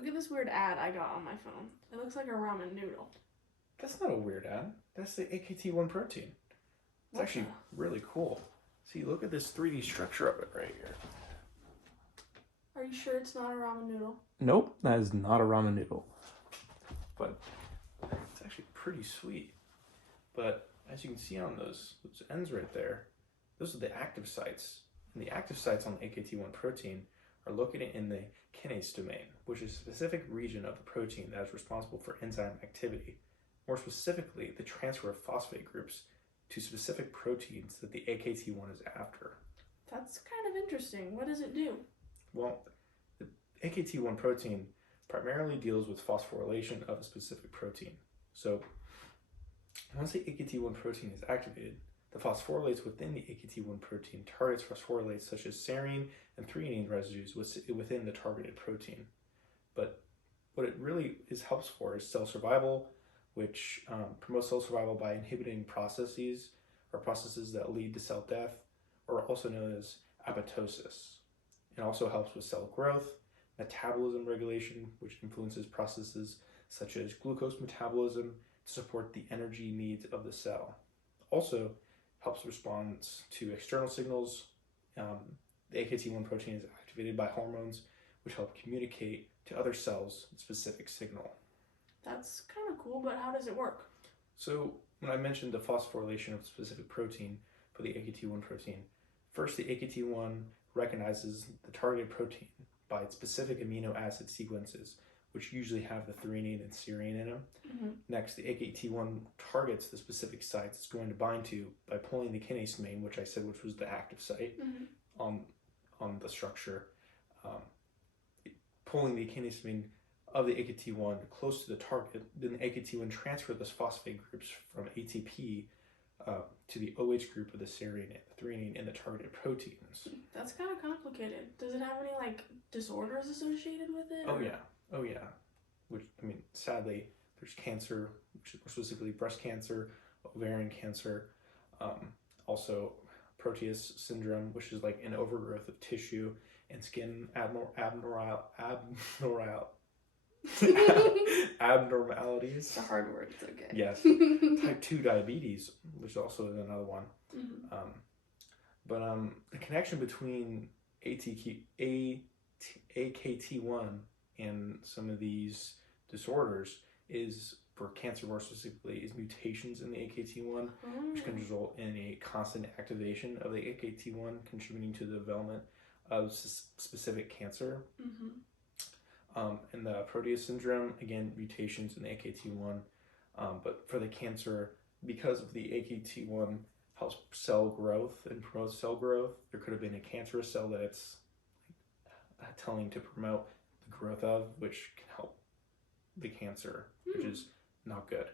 Look at this weird ad I got on my phone. It looks like a ramen noodle. That's not a weird ad. That's the AKT1 protein. It's actually really cool. See, look at this 3D structure of it right here. Are you sure it's not a ramen noodle? Nope, that is not a ramen noodle. But it's actually pretty sweet. But as you can see on those ends right there, those are the active sites. And the active sites on the AKT1 protein are located in the kinase domain, which is a specific region of the protein that is responsible for enzyme activity. More specifically, the transfer of phosphate groups to specific proteins that the AKT1 is after. That's kind of interesting. What does it do? Well, the AKT1 protein primarily deals with phosphorylation of a specific protein. So once the AKT1 protein is activated, the phosphorylates within the AKT1 protein targets phosphorylates such as serine and threonine residues within the targeted protein. But what it really helps for is cell survival, which promotes cell survival by inhibiting processes that lead to cell death, or also known as apoptosis. It also helps with cell growth, metabolism regulation, which influences processes such as glucose metabolism to support the energy needs of the cell. Also helps respond to external signals. The AKT1 protein is activated by hormones, which help communicate to other cells a specific signal. That's kind of cool, but how does it work? So when I mentioned the phosphorylation of a specific protein for the AKT1 protein, first the AKT1 recognizes the targeted protein by its specific amino acid sequences, which usually have the threonine and serine in them. Mm-hmm. Next, the AKT1 targets the specific sites it's going to bind to by pulling the kinase domain, which was the active site on the structure, pulling the kinase domain of the AKT1 close to the target. Then the AKT1 transfer those phosphate groups from ATP to the OH group of the serine and the threonine in the targeted proteins. That's kind of complicated. Does it have any disorders associated with it? Oh yeah. Which, sadly, there's cancer, which is specifically breast cancer, ovarian cancer, also Proteus syndrome, which is like an overgrowth of tissue and skin abnormalities. It's a hard word, it's okay. Yes. Type 2 diabetes, which also is another one. Mm-hmm. The connection between AKT1 and some of these disorders is, for cancer more specifically, is mutations in the AKT1, which can result in a constant activation of the AKT1, contributing to the development of specific cancer. And the Proteus syndrome, again, mutations in the AKT1, but for the cancer, because of the AKT1 helps cell growth and promotes cell growth, there could have been a cancerous cell that it's telling to promote the growth of, which can help the cancer, which is not good.